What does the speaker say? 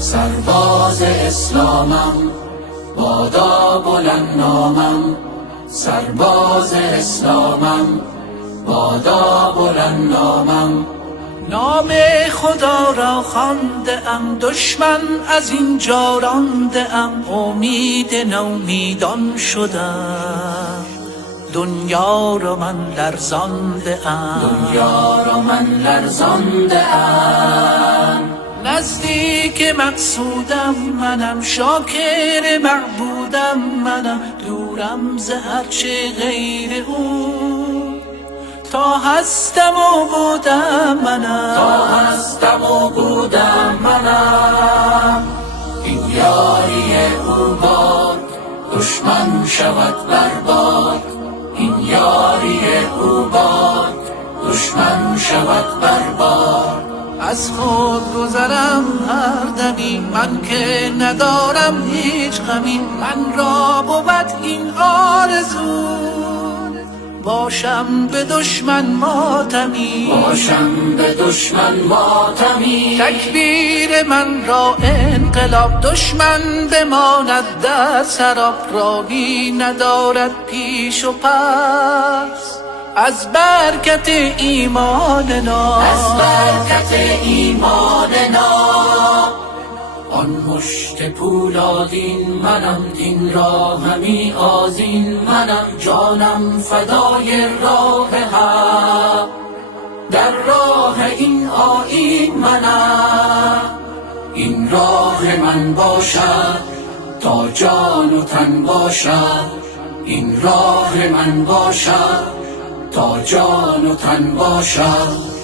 سرباز اسلامم بادا بلند نامم، سرباز اسلامم بادا بلند نامم. نام خدا را خوانده ام، دشمن از اینجا رانده ام، امید نومیدان شدم، دنیا را من لرزانده ام، دنیا را من لرزانده ام. نزدیک مقصودم منم، شاکر معبودم منم، دورم ز هرچه غیر او، تا هستم و بودم منم، تا هستم و بودم منم. این یاری او باد دشمن شود برباد، این یاری او باد دشمن شود برباد. از خود گذرم هر دمی، من که ندارم هیچ غمی، من را بود این آرزو، باشم به دشمن ماتمی، باشم به دشمن ماتمی. تکبیر من را انقلاب، دشمن بماند در سراب، راهی ندارد پیش و پس، از برکت ایماننا، از برکت ایماننا. آن مشت پولادین منم، دین را همی آذین منم، جانم فدای راه حق، در راه این آیین منم. این راه من باشد تا جان و تن باشد، این راه من باشد تا جان و تن باشد.